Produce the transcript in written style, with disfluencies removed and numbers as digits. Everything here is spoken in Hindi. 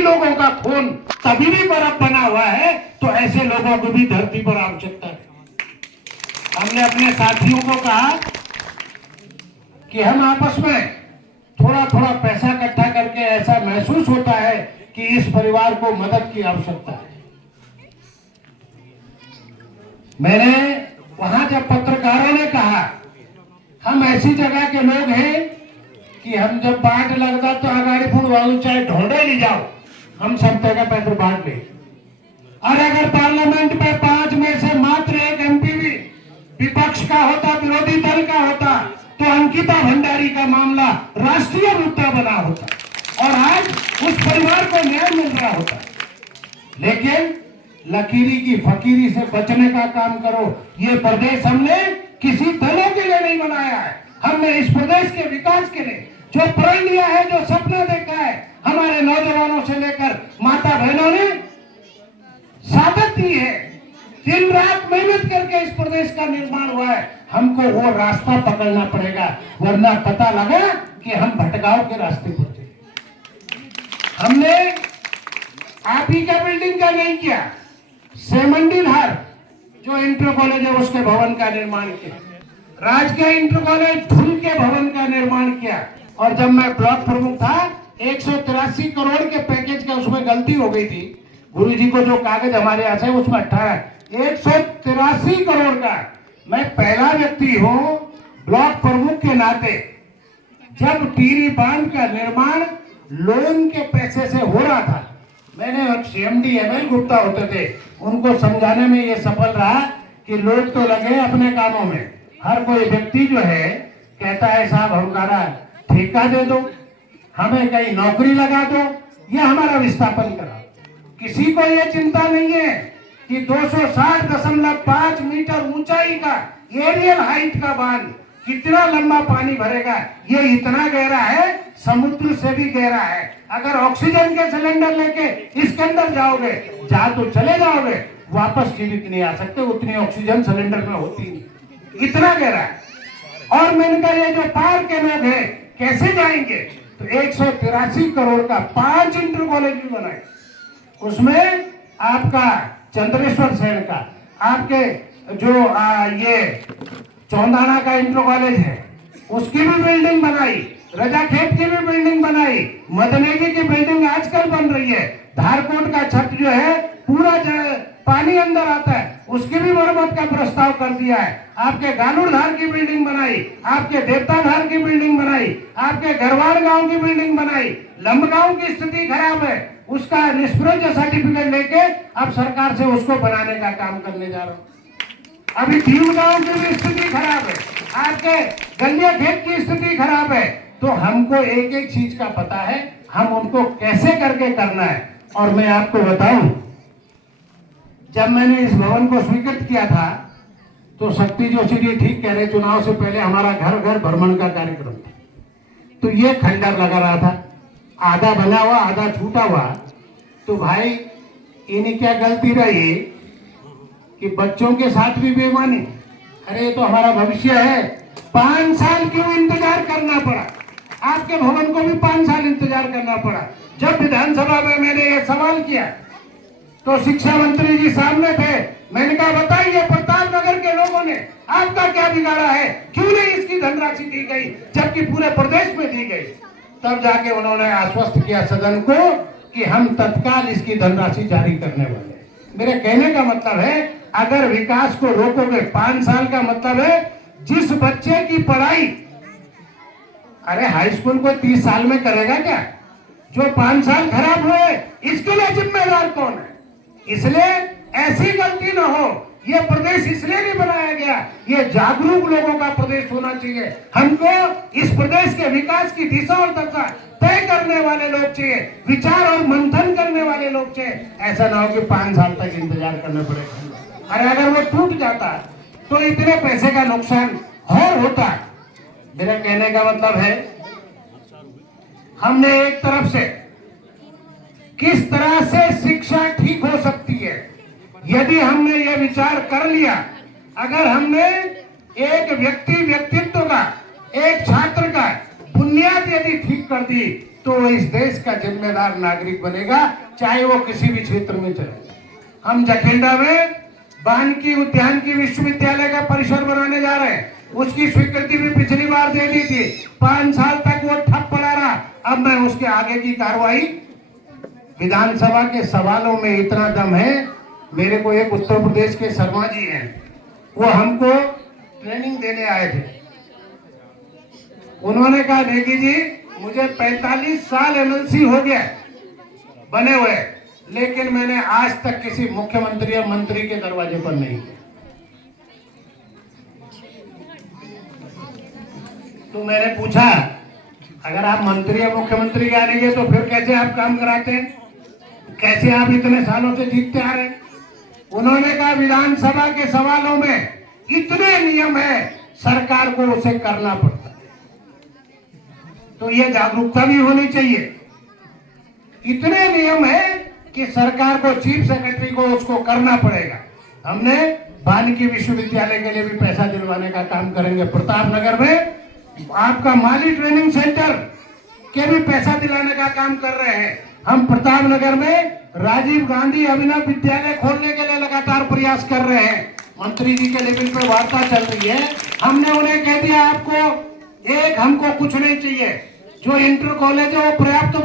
लोगों का खून तभी भी बर्फ बना हुआ है, तो ऐसे लोगों को भी धरती पर आवश्यकता है। हमने अपने साथियों को कहा कि हम आपस में थोड़ा थोड़ा पैसा इकट्ठा करके, ऐसा महसूस होता है कि इस परिवार को मदद की आवश्यकता है। मैंने वहां जब पत्रकारों ने कहा हम ऐसी जगह के लोग हैं कि हम जब बांट लगता तो अगाड़ी फुड़वाऊ चाहे ढोंडे ले जाओ, हम सब जगह पैसे बांट ले। और अगर पार्लियामेंट में 5 में से मात्र एक एमपी भी विपक्ष का होता, विरोधी दल का होता, तो अंकिता भंडारी का मामला राष्ट्रीय मुद्दा बना होता और आज उस परिवार को न्याय मिल रहा होता। लेकिन लकीरी की फकीरी से बचने का काम करो। ये प्रदेश हमने किसी दलों के लिए नहीं बनाया है, हमने इस प्रदेश के विकास के लिए जो प्रण लिया है, जो सपना देखा है, हमारे नौजवानों से लेकर माता बहनों ने साबित की है। दिन रात मेहनत करके इस प्रदेश का निर्माण हुआ है। हमको वो रास्ता पकड़ना पड़ेगा, वरना पता लगा कि हम भटकाव के रास्ते पर थे। हमने आप ही का बिल्डिंग का नहीं किया, सेमंडी धार जो इंटर कॉलेज है उसके भवन का निर्माण किया, राजकीय इंटर कॉलेज धुल के भवन का निर्माण किया। और जब मैं ब्लॉक प्रमुख था 183 करोड़ के पैकेज का उसमें गलती हो गई थी। गुरुजी को जो कागज हमारे यहाँ से उसमें 183 करोड़ का। मैं पहला व्यक्ति हूँ ब्लॉक प्रमुख के नाते जब टीरी बांध का निर्माण लोन के पैसे से हो रहा था। मैंने सीएमडी एमएल गुप्ता होते थे, उनको समझाने में ये सफल रहा कि लोग तो लगे अपने कामों में। हर कोई व्यक्ति जो है कहता है साहब हमारा ठेका दे दो, हमें कहीं नौकरी लगा दो या हमारा विस्थापन करा। किसी को ये चिंता नहीं है कि 260.5 मीटर ऊंचाई का एरियल हाइट का बांध कितना लंबा पानी भरेगा। ये इतना गहरा है, समुद्र से भी गहरा है। अगर ऑक्सीजन के सिलेंडर लेके इसके अंदर जाओगे, जा तो चले जाओगे, वापस जीवित नहीं आ सकते, उतनी ऑक्सीजन सिलेंडर में होती नहीं, इतना गहरा है। और मैंने कहा ये जो पार के लोग हैं कैसे जाएंगे, तो 183 करोड़ का 5 इंटर कॉलेज भी बनाए। उसमें आपका चंद्रेश्वर सेन का, आपके जो ये चौंदाना का इंटर कॉलेज है उसकी भी बिल्डिंग बनाई, रजाखेत की भी बिल्डिंग बनाई, मदनेगी की बिल्डिंग आजकल बन रही है। धारकोट का छत जो है पूरा पानी अंदर आता है, उसकी भी मरम्मत का प्रस्ताव कर दिया है। आपके गालूड़ धार की बिल्डिंग बनाई, आपके देवता धार की बिल्डिंग बनाई, आपके गरवाड़ गांव की बिल्डिंग बनाई। लंबगांव की स्थिति खराब है, उसका निष्प्रयोज्य सर्टिफिकेट लेके अब सरकार से उसको बनाने का काम करने जा रहा हूँ। अभी भीम गांव की भी स्थिति खराब है, आपके गलिया खेत की स्थिति खराब है। तो हमको एक एक चीज का पता है, हम उनको कैसे करके करना है। और मैं आपको बताऊं, जब मैंने इस भवन को स्वीकृत किया था तो शक्ति जोशी जी ठीक कह रहे, चुनाव से पहले हमारा घर घर भ्रमण का कार्यक्रम था, तो ये खंडर लगा रहा था, आधा बना हुआ आधा छूटा हुआ। तो भाई इन्हें क्या गलती रही कि बच्चों के साथ भी बेईमानी। अरे ये तो हमारा भविष्य है। 5 साल क्यों इंतजार करना पड़ा, आपके भवन को भी 5 साल इंतजार करना पड़ा। जब विधानसभा में मैंने ये सवाल किया तो शिक्षा मंत्री जी सामने थे, मैंने कहा बताइए प्रताप नगर के लोगों ने आपका क्या बिगाड़ा है, क्यों नहीं इसकी धनराशि दी गई जबकि पूरे प्रदेश में दी गई। तब जाके उन्होंने आश्वस्त किया सदन को कि हम तत्काल इसकी धनराशि जारी करने वाले हैं। मेरे कहने का मतलब है अगर विकास को रोकोगे, 5 साल का मतलब है जिस बच्चे की पढ़ाई, अरे हाई स्कूल को 30 साल में करेगा क्या, जो 5 साल खराब हुए इसके लिए जिम्मेदार कौन है। इसलिए ऐसी गलती ना हो, ये प्रदेश इसलिए नहीं बनाया गया, ये जागरूक लोगों का प्रदेश होना चाहिए। हमको इस प्रदेश के विकास की दिशा और दशा तय करने वाले लोग चाहिए, विचार और मंथन करने वाले लोग चाहिए। ऐसा ना हो कि 5 साल तक इंतजार करना पड़ेगा। अरे अगर वो टूट जाता तो इतने पैसे का नुकसान और होता। मेरा कहने का मतलब है हमने एक तरफ से किस तरह से शिक्षा ठीक हो सकती है, यदि हमने ये विचार कर लिया, अगर हमने एक व्यक्तित्व का, एक छात्र का बुनियाद यदि ठीक कर दी तो वो इस देश का जिम्मेदार नागरिक बनेगा, चाहे वो किसी भी क्षेत्र में चले। हम जखेंडा में वानिकी उद्यान की विश्वविद्यालय का परिसर बनाने जा रहे हैं। उसकी स्वीकृति भी पिछली बार दे दी थी, 5 साल तक वो ठप पड़ा रहा। अब मैं उसके आगे की कार्रवाई, विधानसभा के सवालों में इतना दम है। मेरे को एक उत्तर प्रदेश के शर्मा जी हैं, वो हमको ट्रेनिंग देने आए थे। उन्होंने कहा नेगी जी, मुझे 45 साल एमएलसी हो गया बने हुए, लेकिन मैंने आज तक किसी मुख्यमंत्री या मंत्री के दरवाजे पर नहीं किया। तो मैंने पूछा, अगर आप मंत्री या मुख्यमंत्री के आनेंगे तो फिर कैसे आप काम कराते हैं, कैसे आप इतने सालों से जीतते आ रहे हैं? उन्होंने कहा विधानसभा के सवालों में इतने नियम है, सरकार को उसे करना पड़ता है। तो ये जागरूकता भी होनी चाहिए। इतने नियम है कि सरकार को, चीफ सेक्रेटरी को उसको करना पड़ेगा। हमने वानिकी विश्वविद्यालय के लिए भी पैसा दिलवाने का काम करेंगे। प्रतापनगर में आपका माली ट्रेनिंग सेंटर के भी पैसा दिलाने का काम कर रहे हैं। हम प्रतापनगर में राजीव गांधी अभिनव विद्यालय खोलने के लिए लगातार प्रयास कर रहे हैं। मंत्री जी के लेवल पर वार्ता चल रही है। हमने उन्हें कह दिया, आपको हमको कुछ नहीं चाहिए, जो इंटर कॉलेज है वो पर्याप्त